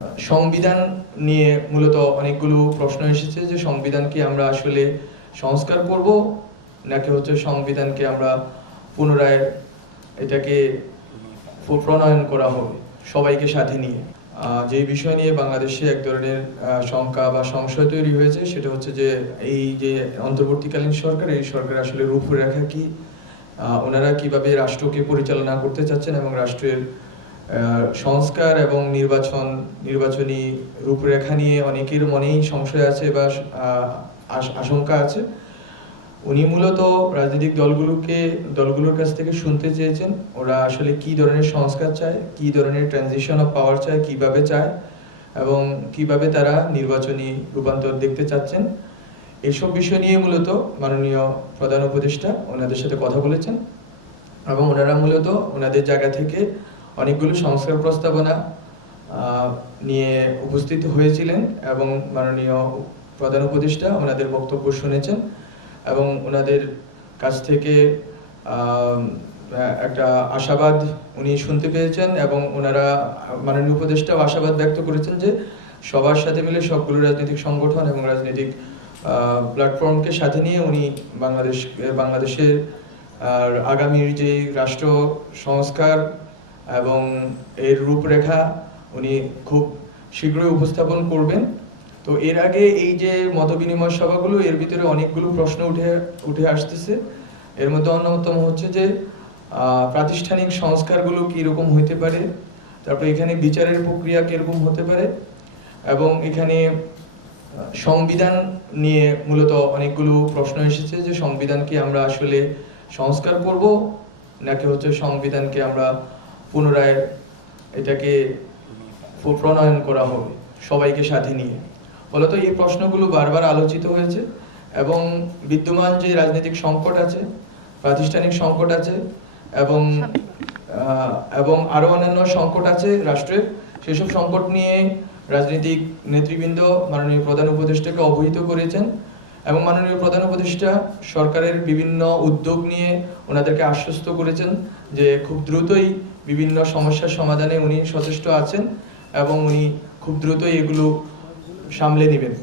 সংবিধান নিয়ে মূলত অনেকগুলো প্রশ্ন এসেছে যে সংবিধান কি আমরা আসলে সংস্কার করব নাকি হচ্ছে সংবিধানকে আমরা পুনরায় এটাকে প্রণয়ন করা হবে সবাইকে সাথে নিয়ে। যে বিষয় নিয়ে বাংলাদেশে এক ধরনের শঙ্কা বা সংশয় তৈরি হয়েছে সেটা হচ্ছে যে এই যে অন্তর্বর্তীকালীন সরকার, এই সরকার আসলে রূপরেখা কি, ওনারা কিভাবে রাষ্ট্রকে পরিচালনা করতে চাচ্ছেন এবং রাষ্ট্রের সংস্কার এবং নির্বাচনী রূপরেখা নিয়ে অনেকের মনেই সংশয় আছে বা আশঙ্কা আছে। উনি মূলত রাজনৈতিক দলগুলোর কাছ থেকে শুনতে চেয়েছেন ওরা আসলে কি ধরনের সংস্কার চায়, কি ধরনের ট্রানজিশন অফ পাওয়ার চায়, কিভাবে চায় এবং কিভাবে তারা নির্বাচনী রূপান্তর দেখতে চাচ্ছেন। এইসব বিষয় নিয়ে মূলত মাননীয় প্রধান উপদেষ্টা ওনাদের সাথে কথা বলেছেন এবং ওনারা মূলত ওনাদের জায়গা থেকে অনেকগুলো সংস্কার প্রস্তাবনা নিয়ে উপস্থিত হয়েছিলেন এবং মাননীয় প্রধান উপদেষ্টা ওনাদের বক্তব্য শুনেছেন এবং ওনাদের কাছ থেকে একটা আশাবাদ উনি শুনতে পেয়েছেন এবং ওনারা মাননীয় উপদেষ্টাও আশাবাদ ব্যক্ত করেছেন যে সবার সাথে মিলে সবগুলো রাজনৈতিক সংগঠন এবং রাজনৈতিক প্ল্যাটফর্মকে সাথে নিয়ে উনি বাংলাদেশের আগামীর যে রাষ্ট্র সংস্কার এবং এর রূপরেখা উনি খুব শীঘ্রই উপস্থাপন করবেন। তো এর আগে এই যে মতবিনিময় সভাগুলো, এর ভিতরে অনেকগুলো প্রশ্ন উঠে আসতেছে। এর মধ্যে অন্যতম হচ্ছে যে প্রাতিষ্ঠানিক সংস্কারগুলো কীরকম হতে পারে, তারপরে এখানে বিচারের প্রক্রিয়া কীরকম হতে পারে এবং এখানে সংবিধান নিয়ে মূলত অনেকগুলো প্রশ্ন এসেছে যে সংবিধান কি আমরা আসলে সংস্কার করব নাকি হচ্ছে সংবিধানকে আমরা পুনরায় এটাকে প্রণয়ন করা হবে সবাইকে সাথে নিয়ে। ফলত এই প্রশ্নগুলো বারবার আলোচিত হয়েছে এবং বিদ্যমান যে রাজনৈতিক সংকট আছে, প্রাতিষ্ঠানিক সংকট আছে এবং আরো অন্যান্য সংকট আছে রাষ্ট্রের, সেসব সংকট নিয়ে রাজনৈতিক নেতৃবৃন্দ মাননীয় প্রধান উপদেষ্টাকে অবহিত করেছেন এবং মাননীয় প্রধান উপদেষ্টা সরকারের বিভিন্ন উদ্যোগ নিয়ে ওনাদেরকে আশ্বস্ত করেছেন যে খুব দ্রুতই বিভিন্ন সমস্যার সমাধানে উনি সচেষ্ট আছেন এবং উনি খুব দ্রুতই এগুলো সামলে নেবেন।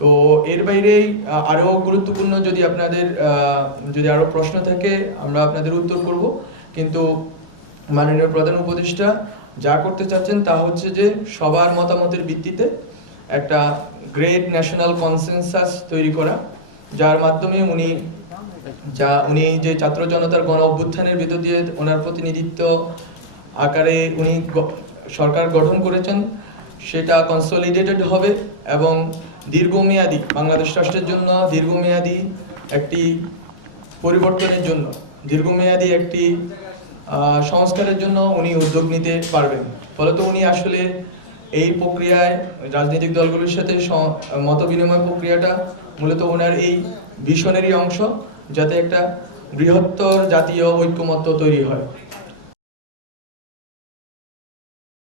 তো এর বাইরেই আরো গুরুত্বপূর্ণ যদি আরো প্রশ্ন থাকে আমরা আপনাদের উত্তর করব, কিন্তু মাননীয় প্রধান উপদেষ্টা যা করতে চাচ্ছেন তা হচ্ছে যে সবার মতামতের ভিত্তিতে একটা গ্রেট ন্যাশনাল কনসেনসাস তৈরি করা, যার মাধ্যমে উনি যে ছাত্র জনতার গণ অভ্যুত্থানের ভিতর দিয়ে ওনার প্রতিনিধিত্ব আকারে উনি সরকার গঠন করেছেন সেটা কনসলিডেটেড হবে এবং দীর্ঘমেয়াদী বাংলাদেশ রাষ্ট্রের জন্য দীর্ঘমেয়াদী একটি পরিবর্তনের জন্য, দীর্ঘমেয়াদী একটি সংস্কারের জন্য উনি উদ্যোগ নিতে পারবেন। ফলত উনি আসলে এই প্রক্রিয়ায় রাজনৈতিক দলগুলোর সাথে মত বিনিময় প্রক্রিয়াটা মূলত ওনার এই ভিশনেরই অংশ, যাতে একটা বৃহত্তর জাতীয় ঐক্যমত্য তৈরি হয়।